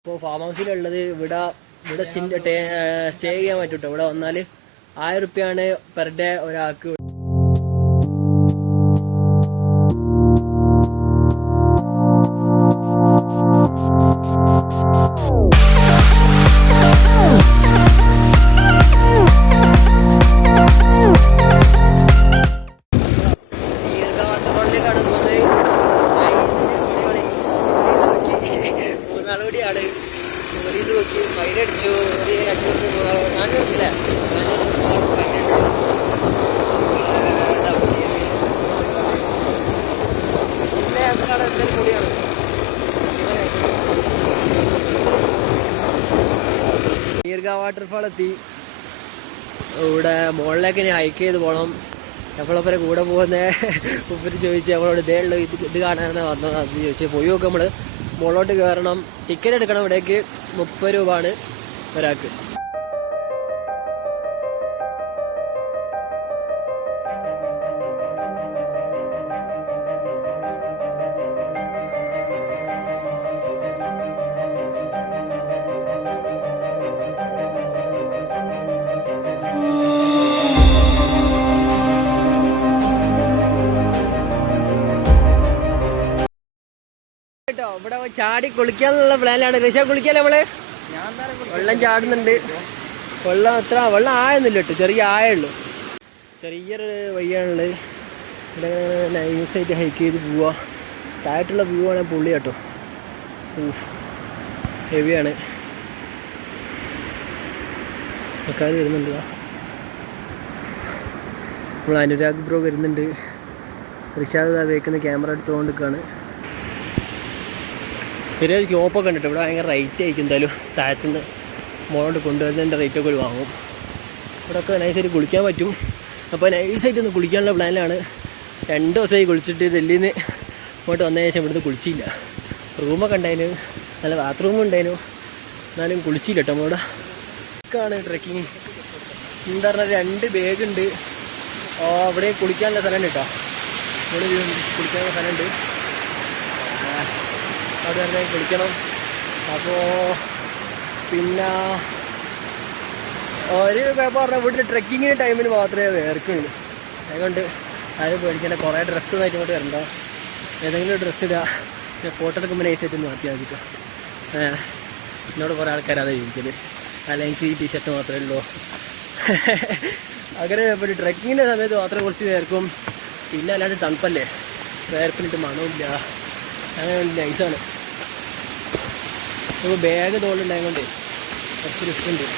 ഇപ്പോൾ ഫാം ഹൗസിലുള്ളത് ഇവിടെ സ്റ്റേ ചെയ്യാൻ പറ്റും കേട്ടോ. ഇവിടെ വന്നാൽ 1000 റുപ്യാണ് പെർ ഡേ ഒരാൾക്ക്. പോലീസ് നോക്കി ഫൈനടിച്ചു. ഒരു 500 400 പിന്നെ എന്താണ് എന്തെങ്കിലും കൂടിയാണ് ദീർഘ വാട്ടർഫാൾ എത്തി. ഇവിടെ മുകളിലേക്ക് ഇനി ഹൈക്ക് ചെയ്ത് പോകണം. എപ്പോഴൊപ്പരെ കൂടെ പോകുന്ന ഉപ്പര് ചോദിച്ചു നമ്മളോട് ഇതേ ഉള്ളു ഇത് കാണാനാണ് വന്നത്. അത് ചോദിച്ചു പോയി നോക്കാം. നമ്മൾ മുകളിലോട്ട് കയറണം. ടിക്കറ്റ് എടുക്കണം. ഇവിടേക്ക് 30 രൂപയാണ് ഒരാൾക്ക്. ഇവിടെ ചാടി കുളിക്കാന്നുള്ള പ്ലാനിലാണ്. ഋഷ കുളിക്കാല്ലേ നമ്മള്? വെള്ളം ചാടുന്നുണ്ട്. വെള്ളം ആയൊന്നുമില്ല കേട്ടോ, ചെറിയ ആയുള്ളൂ. ചെറിയൊരു വഴിയാണുള്ളത്. ഇവിടെ നൈസായിട്ട് ഹൈക്ക് ചെയ്ത് പോവാ. താഴത്തുള്ള വ്യൂ ആണ് പുള്ളി കേട്ടോ. ഹെവിയാണ്. ആൾക്കാർ വരുന്നുണ്ട്. നമ്മൾ അനുരാഗ് ബ്രോ വരുന്നുണ്ട്. ഋഷാദ് വേക്കുന്ന ക്യാമറ എടുത്തുകൊണ്ടിരിക്കുകയാണ്. പിന്നെ ഒരു ഷോപ്പൊക്കെ ഉണ്ട്. ഇവിടെ ഭയങ്കര റേറ്റ് ആയിരിക്കും. എന്തായാലും താഴത്തുനിന്ന് മുകളോട്ട് കൊണ്ടുവരുന്നതിൻ്റെ റേറ്റൊക്കെ ഒരു വാങ്ങും. ഇവിടെയൊക്കെ നൈസായിട്ട് കുളിക്കാൻ പറ്റും. അപ്പോൾ നൈസായിട്ട് ഒന്ന് കുളിക്കാനുള്ള പ്ലാനിലാണ്. 2 ദിവസമായി കുളിച്ചിട്ട് ഡൽഹിയിൽ നിന്ന് ഇങ്ങോട്ട് വന്നതിന് ശേഷം ഇവിടുന്ന് കുളിച്ചില്ല. റൂമൊക്കെ ഉണ്ടായിരുന്നു, നല്ല ബാത്റൂമും ഉണ്ടായിരുന്നു, എന്നാലും കുളിച്ചില്ല കേട്ടോ. നമ്മളിവിടെ ആണ് ട്രെക്കിങ്. എന്താ പറഞ്ഞാൽ 2 ബാഗുണ്ട്. അവിടെ കുളിക്കാനുള്ള സ്ഥലമുണ്ട് കേട്ടോ. ഇവിടെ കുളിക്കാനുള്ള സ്ഥലമുണ്ട്. അത് തന്നെ കുളിക്കണം. അപ്പോൾ പിന്നെ ഒരു പറഞ്ഞാൽ വീട്ടിൽ ട്രെക്കിങ്ങിന് ടൈമിന് മാത്രമേ വേർക്കുള്ളൂ. അതുകൊണ്ട് അത് പേടിക്കേണ്ട. കുറേ ഡ്രസ്സൊന്നായിട്ട് ഇങ്ങോട്ട് വരണ്ട. ഏതെങ്കിലും ഒരു ഡ്രസ്സ് ഇടുക. പിന്നെ ഫോട്ടോ എടുക്കുമ്പോൾ നൈസായിട്ട് മാറ്റിയാൽ മതിട്ടോ. എന്നോട് കുറേ ആൾക്കാർ അതാ ചോദിക്കല്. അല്ല എനിക്ക് ഈ ടീഷർട്ട് മാത്രമേ ഉള്ളൂ. അങ്ങനെ പിന്നെ ട്രെക്കിങ്ങിൻ്റെ സമയത്ത് മാത്രം കുറച്ച് വേർക്കും. പിന്നെ അല്ലാണ്ട് തണുപ്പല്ലേ, വേർപ്പിനിട്ട് മണമില്ല. അങ്ങനെ നൈസാണ്. ഇപ്പോൾ ബാഗ് തോളുണ്ടായതുകൊണ്ട് കുറച്ച് റിസ്ക് ഉണ്ട്.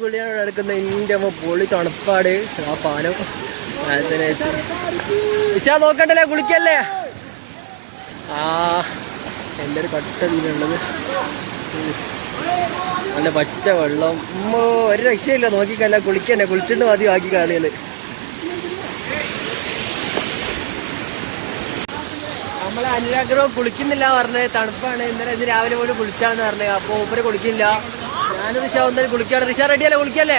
കുളിയാണ് നടക്കുന്ന. എൻ്റെ അമ്മ പൊളി തണുപ്പാട്. ആ പാലം വിശാ നോക്കണ്ടല്ലേ, കുളിക്കല്ലേ. എൻ്റെ ഒരു കട്ട ഇതിലുള്ളത് നല്ല പച്ച വെള്ളം. ഒരു രക്ഷയില്ല. നോക്കിക്കല്ല, കുളിക്കന്നെ. കുളിച്ചിട്ട് മതി ബാക്കി കളികള്. നമ്മളെ അനുരാഗ്രഹ കുളിക്കുന്നില്ല പറഞ്ഞത്. തണുപ്പാണ്. ഇന്ന് രാവിലെ പോലും കുളിച്ചാന്ന് പറഞ്ഞത്. അപ്പോൾ മൂപ്പര് കുളിക്കില്ല. ഞാനും ഋഷ ഒന്നും കുളിക്കാണ്. ഋഷ റെഡിയല്ലേ, കുളിക്കല്ലേ?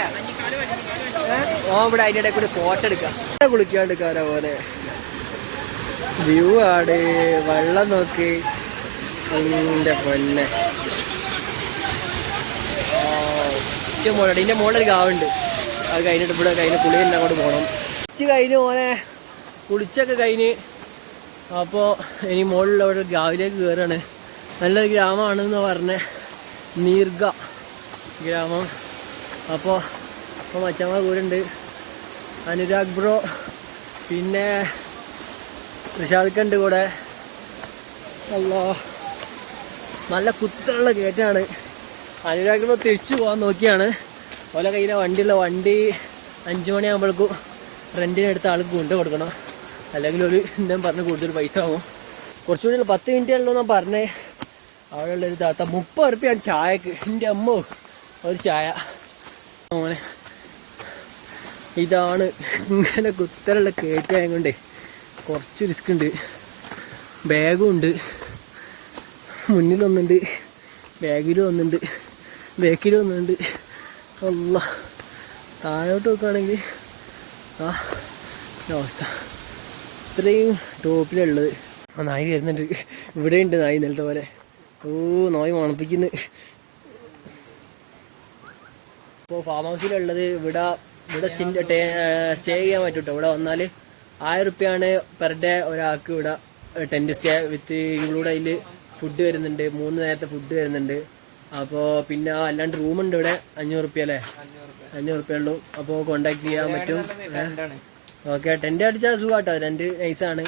ഇവിടെ അതിൻ്റെ ഇടയിൽ കൂടി ഫോട്ടോ എടുക്കാം. കുളിക്കാണ്ടിരിക്കാരോ പോലെ വ്യൂ ആണ്. വെള്ളം നോക്കി എൻ്റെ പൊന്നെ. ഇതിൻ്റെ മുകളിലൊരു കാവുണ്ട്. അത് കഴിഞ്ഞിട്ട് ഇവിടെ കഴിഞ്ഞ് കുളി തന്നെ അങ്ങോട്ട് പോകണം. കഴിഞ്ഞ് മോനെ കുളിച്ചൊക്കെ കഴിഞ്ഞ്. അപ്പോൾ ഇനി മുകളിലുള്ള ഒരു ഗാവിലേക്ക് കയറാണ്. നല്ലൊരു ഗ്രാമമാണെന്ന് പറഞ്ഞ നീർഗ ഗ്രാമം. അപ്പോൾ മച്ചന്മാർ കൂടെ ഉണ്ട്. അനുരാഗ് ബ്രോ പിന്നെ ഋഷാദ് കൂടെ. അല്ലോ നല്ല കുത്തലുള്ള കയറ്റാണ്. അനുരാഗ് ബ്രോ തിരിച്ചു പോകാൻ നോക്കിയാണ്. ഓലെ കയ്യിലെ വണ്ടി 5 മണിയാകുമ്പോഴേക്കും റെൻറ്റിനെടുത്ത ആൾക്ക് കൊണ്ടു കൊടുക്കണം. അല്ലെങ്കിൽ ഒരു എന്തെങ്കിലും പറഞ്ഞ് കൂടുതൽ പൈസ ആവും. കുറച്ചുകൂടി 10 മിനിറ്റേ ഉള്ളൂ എന്നാണ് പറഞ്ഞത്. അവിടെ ഉള്ളൊരു താത്ത 30 റുപ്യാണ് ചായക്ക്. എൻ്റെ അമ്മോ ഒരു ചായ. അങ്ങനെ ഇതാണ് ഇങ്ങനെ കുത്തലുള്ള കയറ്റായ കൊണ്ടേ കുറച്ച് റിസ്ക് ഉണ്ട്. ബാഗും ഉണ്ട്, മുന്നിലൊന്നുണ്ട്, ബാഗിലും ഒന്നുണ്ട്, ബാക്കിലും ഒന്നുണ്ട്. അല്ല താഴോട്ട് നോക്കുകയാണെങ്കിൽ ആ അവസ്ഥ. ഇത്രയും ടോപ്പിലുള്ളത്. ആ നായി വരുന്നുണ്ട്. ഇവിടെ ഉണ്ട് നായി ഇന്നലത്തെ പോലെ. ഓ നായി മണപ്പിക്കുന്നു. ഇപ്പോൾ ഫാം ഹൗസിലുള്ളത് ഇവിടെ സ്റ്റേ ചെയ്യാൻ പറ്റും കേട്ടോ. ഇവിടെ വന്നാൽ 1000 റുപ്യാണ് പെർ ഡേ ഒരാൾക്ക്. ഇവിടെ ടെൻറ്റ് സ്റ്റേ വിത്ത് ഇൻക്ലൂഡ് അതിൽ ഫുഡ് വരുന്നുണ്ട്, 3 നേരത്തെ ഫുഡ് വരുന്നുണ്ട്. അപ്പോൾ പിന്നെ അല്ലാണ്ട് റൂമുണ്ട് ഇവിടെ 500 റുപ്യ അല്ലേ, 500 റുപ്യ ഉള്ളൂ. അപ്പോൾ കോണ്ടാക്ട് ചെയ്യാൻ പറ്റും. ഓക്കെ, ടെൻറ്റ് അടിച്ചാൽ സുഖമാട്ടോ, ടെൻറ്റ് നൈസാണ്,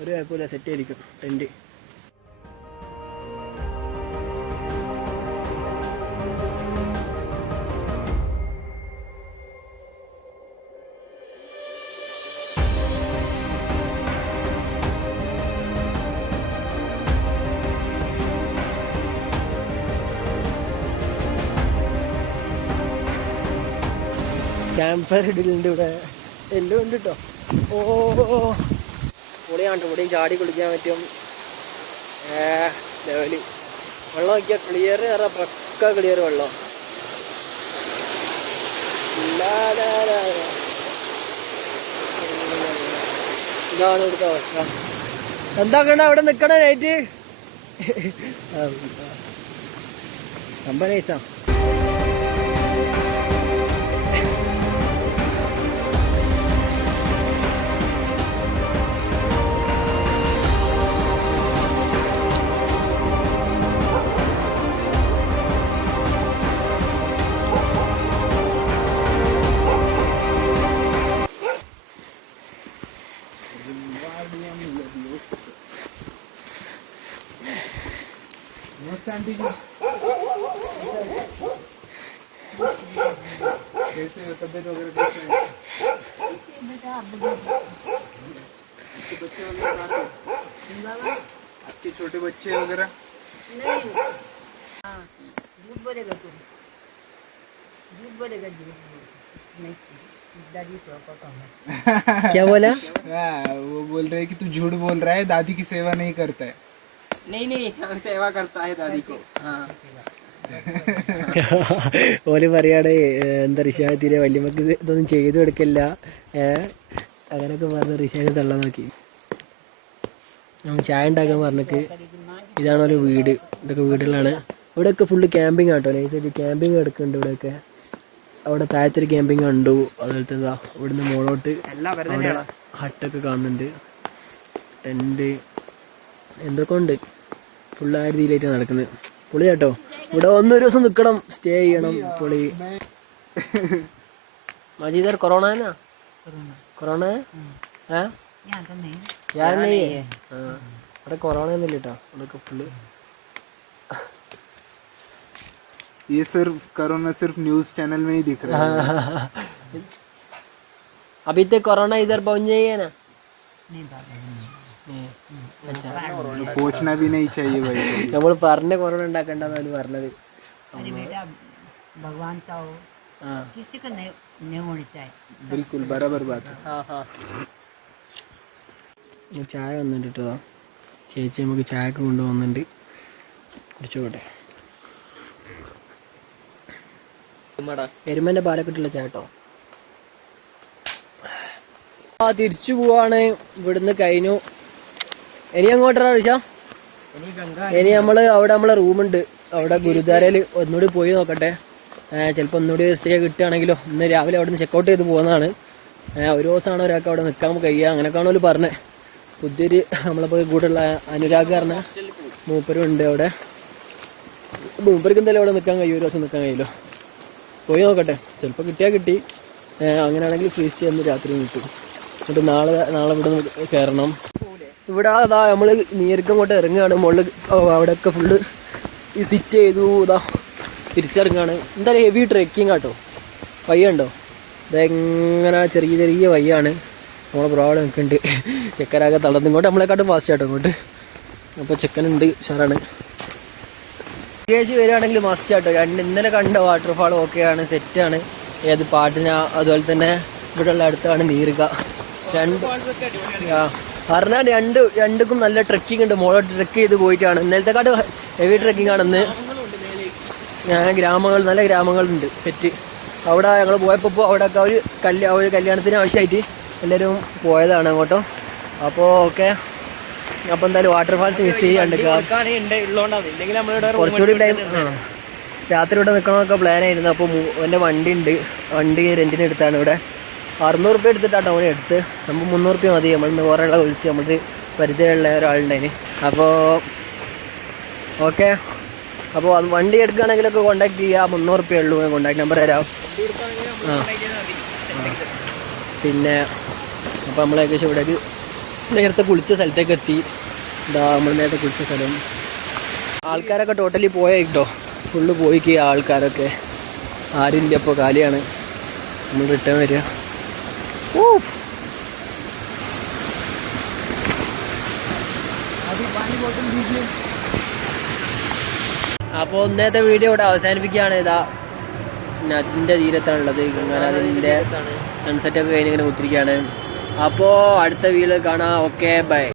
ഒരു കുഴപ്പമില്ല, സെറ്റ് ആയിരിക്കും ടെൻറ്റ്. ക്യാമ്പ് ഫയർ ഇടലുണ്ട് ഇവിടെ, എല്ലാം ഉണ്ട് കേട്ടോ. ഓ പൊളിയാണ്. ഇവിടെയും ചാടി കുളിക്കാൻ പറ്റും. ലെവല് വെള്ളം നോക്കിയാൽ ക്ലിയർ, പക്ക ക്ലിയർ വെള്ളം. ഇതാണ് ഇവിടുത്തെ അവസ്ഥ. എന്താക്കണ്ട അവിടെ നിക്കണ നൈറ്റ്. സംഭവം നൈസാ. कैसे तबियत वगैरह कैसे है? बच्चे वगैरह आपके छोटे बच्चे वगैरह नहीं। हाँ, झूठ बोलेगा तू, झूठ बोलेगा, झूठ नहीं, दादी सेवा करता हूँ. क्या बोला? वो बोल रहे हैं कि तू झूठ बोल रहा है, दादी की सेवा नहीं करता है. नहीं सेवा करता है दादी को. हाँ ഓല് പറയാണ് എന്താ റിഷാദ് തീരെ വല്യമ്മക്ക് ഇതൊന്നും ചെയ്തു കൊടുക്കില്ല, അങ്ങനെയൊക്കെ പറഞ്ഞ് റിഷാദ് തള്ളാൻ നോക്കി. ചായ ഉണ്ടാക്കാൻ പറഞ്ഞിട്ട് ഇതാണ് ഒരു വീട്. ഇതൊക്കെ വീടുകളാണ്. ഇവിടെയൊക്കെ ഫുള്ള് ക്യാമ്പിങ് ആട്ടോ, നൈസായിട്ട് ക്യാമ്പിങ് കിടക്കുന്നുണ്ട് ഇവിടെയൊക്കെ. അവിടെ താഴത്തൊരു ക്യാമ്പിങ് കണ്ടു. അതുപോലത്തെ എന്താ ഇവിടുന്ന് മോളോട്ട് അവിടെ ഹട്ടൊക്കെ കാണുന്നുണ്ട്, ടെൻറ്റ് എന്തൊക്കെ ഉണ്ട്. ഫുള്ള് ആ രീതിയിലായിട്ടാണ് നടക്കുന്നത്. പൊളി കേട്ടോ. ഇവിടെ ഒന്നൊരു ദിവസം നിൽക്കണം, സ്റ്റേ ചെയ്യണം. പൊളി. മജീദർ കൊറോണ है കൊറോണ यार नहीं है. ഇവിടെ കൊറോണ ഒന്നുമില്ല കേട്ടോ. ഇവിടെയൊക്കെ ഫുള്ള് ये सिर्फ कोरोना सिर्फ न्यूज चैनल में ही दिख रहा है. अभी तक कोरोना इधर पहुंच जाइए ना. अच्छा, पहुंचना भी नहीं चाहिए भाई. നമ്മൾ പറഞ്ഞ കൊറോണ ഉണ്ടാക്കണ്ടെന്നാണ് പറഞ്ഞത്. अरे बेटा भगवान चाहो किसी को नहीं होनी चाहिए. बिल्कुल बराबर बात है. ചായ വന്നിട്ട് കേട്ടോ. ചേച്ചി നമുക്ക് ചായക്ക് കൊണ്ടുപോകുന്നുണ്ട്, കുടിച്ചോട്ടെ. എരുമേൻ്റെ പാലൊക്കെ ഇട്ടുള്ള ചായ കേട്ടോ. തിരിച്ചു പോവാണ്. ഇവിടുന്ന് കഴിഞ്ഞു. ഇനി അങ്ങോട്ടാ വിശ. ഇനി നമ്മളെ റൂമുണ്ട് അവിടെ ഗുരുദ്വാരയിൽ, ഒന്നുകൂടി പോയി നോക്കട്ടെ. ചിലപ്പോൾ ഒന്നുകൂടി സ്റ്റേ കിട്ടുകയാണെങ്കിലോ. ഇന്ന് രാവിലെ അവിടെ നിന്ന് ചെക്കൗട്ട് ചെയ്ത് പോകുന്നതാണ്. ഒരു ദിവസമാണ് ഒരാൾക്ക് അവിടെ നിൽക്കാൻ കഴിയുക, അങ്ങനെയൊക്കെയാണ് അവർ പറഞ്ഞത്. പുതിയൊരു നമ്മളിപ്പോൾ കൂടെയുള്ള അനുരാഗ് പറഞ്ഞ മൂപ്പരും ഉണ്ട് അവിടെ. മൂപ്പർക്ക് എന്തായാലും അവിടെ നിൽക്കാൻ കഴിയും, ഒരു ദിവസം നിൽക്കാൻ കഴിയുമല്ലോ. പോയി നോക്കട്ടെ, ചിലപ്പോൾ കിട്ടിയാൽ കിട്ടി. അങ്ങനെയാണെങ്കിൽ ഫ്രീ സ്റ്റേ ഒന്ന് രാത്രി കിട്ടും. എന്നിട്ട് നാളെ ഇവിടെ നിന്ന് കയറണം. ഇവിടെ അതാ നമ്മൾ നീർക്കം കൊണ്ട് ഇറങ്ങുകയാണ്. മുകളിൽ അവിടെയൊക്കെ ഫുള്ള് ഈ സ്വിച്ച് ചെയ്തു. ഇതാ തിരിച്ചിറങ്ങുകയാണ്. എന്തായാലും ഹെവി ട്രെക്കിങ് ആട്ടോ. വയ്യുണ്ടോ, ഇതെങ്ങനെ ചെറിയ ചെറിയ വയ്യാണ്. നമ്മളെ പ്രോബ്ലം ഒക്കെ ഉണ്ട്. ചെക്കനാകെ തളർന്നിങ്ങോട്ട് നമ്മളെക്കാട്ടും ഫാസ്റ്റ് ആട്ടോ ഇങ്ങോട്ട്. അപ്പോൾ ചെക്കനുണ്ട്, ഉഷാറാണ്. ഋഷികേശ് വരികയാണെങ്കിൽ മസ്റ്റ് ആട്ടോ. ഇന്നലെ കണ്ട വാട്ടർഫാൾ ഓക്കെയാണ്, സെറ്റാണ്. ഏത് പാട്ടിന അതുപോലെ തന്നെ ഇവിടെയുള്ള അടുത്താണ് നീറുക. പറഞ്ഞാൽ രണ്ടുക്കും നല്ല ട്രെക്കിംഗ് ഉണ്ട്. മോളോട്ട് ട്രെക്ക് ചെയ്ത് പോയിട്ടാണ്. ഇന്നലത്തെക്കാട്ട് ഹെവി ട്രെക്കിംഗ് ആണെന്ന്. ഗ്രാമങ്ങൾ, നല്ല ഗ്രാമങ്ങളുണ്ട് സെറ്റ്. അവിടെ ഞങ്ങൾ പോയപ്പോൾ അവിടെയൊക്കെ ഒരു കല്യാണത്തിന് ആവശ്യമായിട്ട് എല്ലാവരും പോയതാണ് അങ്ങോട്ടോ. അപ്പോൾ ഓക്കെ, അപ്പോൾ എന്തായാലും വാട്ടർഫാൾസ് മിസ് ചെയ്യാണ്ടിരിക്കുക. കുറച്ചുകൂടി ടൈം രാത്രി ഇവിടെ നിൽക്കണമെന്നൊക്കെ പ്ലാനായിരുന്നു. അപ്പോൾ എൻ്റെ വണ്ടി റെൻറ്റിന് എടുത്താണ്. ഇവിടെ 600 റുപ്യ എടുത്തിട്ടാണ് അവനെ എടുത്ത്. സംഭവം 300 റുപ്യ മതി. നമ്മളിന്ന് കുറേ ആളെ വിളിച്ച് നമ്മൾ പരിചയമുള്ള ഒരാളുണ്ടായിന്. അപ്പോൾ ഓക്കെ, അപ്പോൾ അത് വണ്ടി എടുക്കുകയാണെങ്കിലൊക്കെ കോൺടാക്ട് ചെയ്യുക. 300 റുപ്യ ഉള്ളൂ. ഞാൻ കോൺടാക്ട് നമ്പർ തരാം. പിന്നെ അപ്പോൾ നമ്മൾ ഏകദേശം ഇവിടേക്ക് നേരത്തെ കുളിച്ച സ്ഥലത്തേക്ക് എത്തി. ഇതാ നമ്മൾ നേരത്തെ കുളിച്ച സ്ഥലം. ആൾക്കാരൊക്കെ ടോട്ടലി പോയേട്ടോ, ഫുള്ള് പോയിക്ക് ആൾക്കാരൊക്കെ. ആരുമില്ല, ഇപ്പോൾ കാലിയാണ്. നമ്മൾ റിട്ടേൺ വരിക. അപ്പോൾ ഇന്നത്തെ വീഡിയോ ഇവിടെ അവസാനിപ്പിക്കുകയാണ്. ഇതാ നദിൻ്റെ തീരത്താണുള്ളത്. ഗംഗാനദിൻ്റെ സൺസെറ്റൊക്കെ കഴിഞ്ഞ് ഇങ്ങനെ കുത്തിരിക്കുകയാണ്. അപ്പോൾ അടുത്ത വീഡിയോ കാണാം. Okay, by.